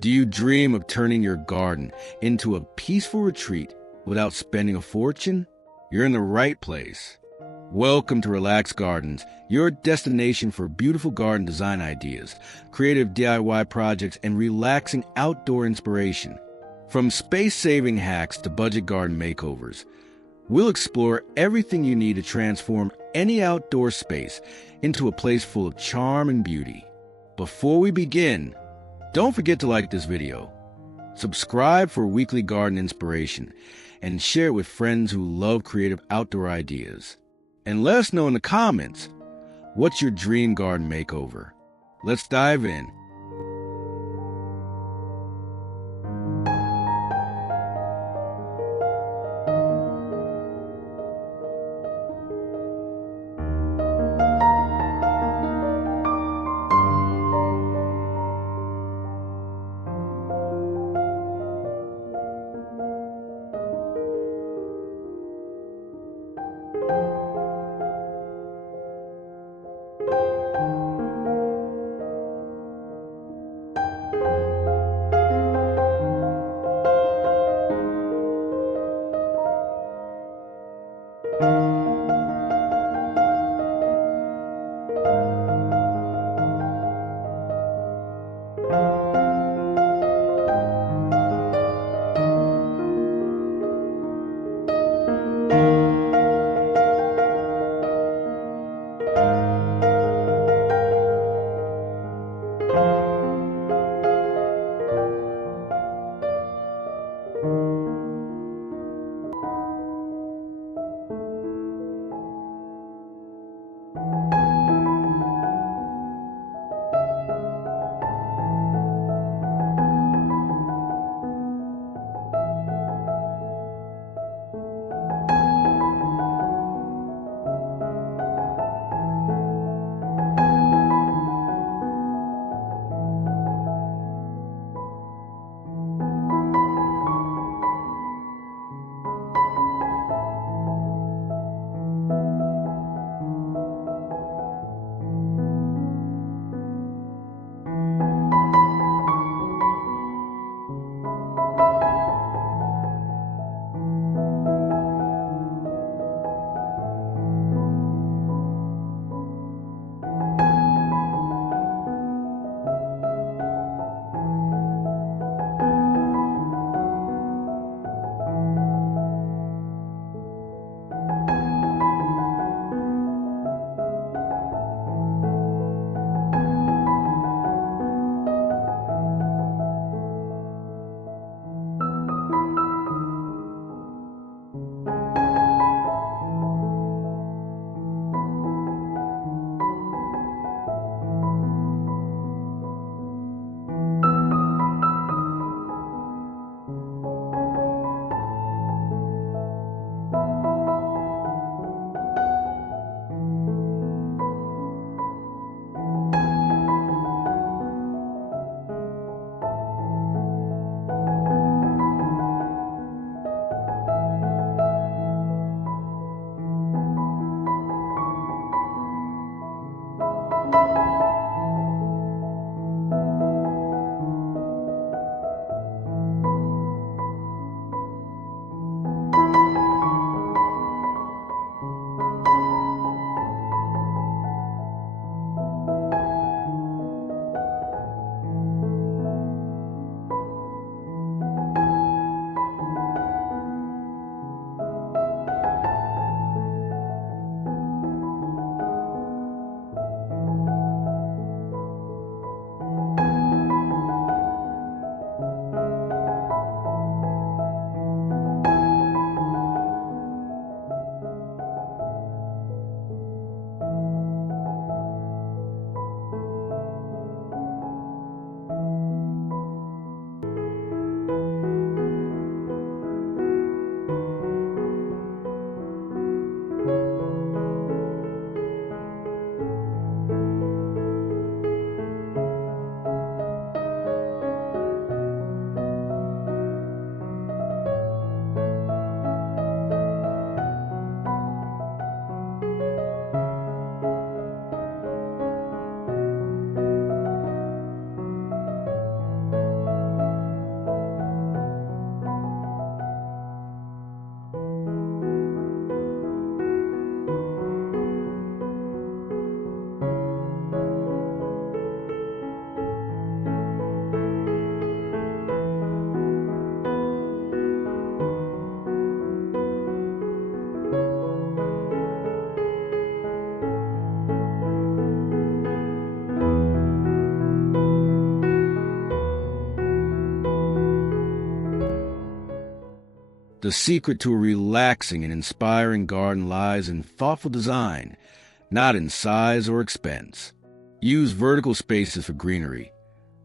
Do you dream of turning your garden into a peaceful retreat without spending a fortune? You're in the right place. Welcome to Relax Gardens, your destination for beautiful garden design ideas, creative DIY projects, and relaxing outdoor inspiration. From space-saving hacks to budget garden makeovers, we'll explore everything you need to transform any outdoor space into a place full of charm and beauty. Before we begin, don't forget to like this video, subscribe for weekly garden inspiration, and share it with friends who love creative outdoor ideas. And let us know in the comments, what's your dream garden makeover? Let's dive in. The secret to a relaxing and inspiring garden lies in thoughtful design, not in size or expense. Use vertical spaces for greenery.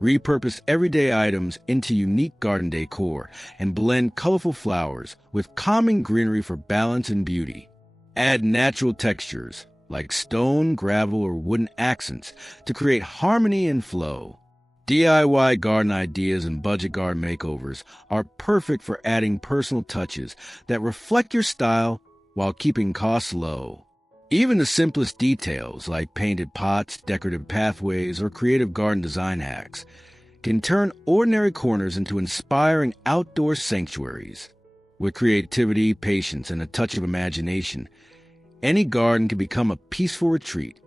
Repurpose everyday items into unique garden decor and blend colorful flowers with calming greenery for balance and beauty. Add natural textures like stone, gravel, or wooden accents to create harmony and flow. DIY garden ideas and budget garden makeovers are perfect for adding personal touches that reflect your style while keeping costs low. Even the simplest details like painted pots, decorative pathways, or creative garden design hacks can turn ordinary corners into inspiring outdoor sanctuaries. With creativity, patience, and a touch of imagination, any garden can become a peaceful retreat.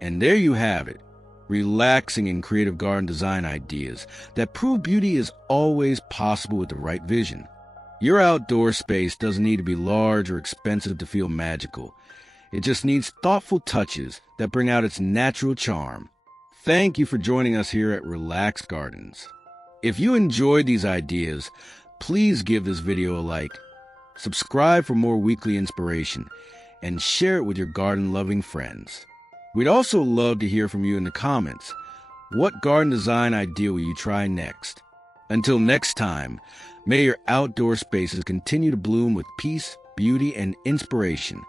And there you have it, relaxing and creative garden design ideas that prove beauty is always possible with the right vision. Your outdoor space doesn't need to be large or expensive to feel magical. It just needs thoughtful touches that bring out its natural charm. Thank you for joining us here at Relax Gardens. If you enjoyed these ideas, please give this video a like, subscribe for more weekly inspiration, and share it with your garden-loving friends. We'd also love to hear from you in the comments. What garden design idea will you try next? Until next time, may your outdoor spaces continue to bloom with peace, beauty, and inspiration.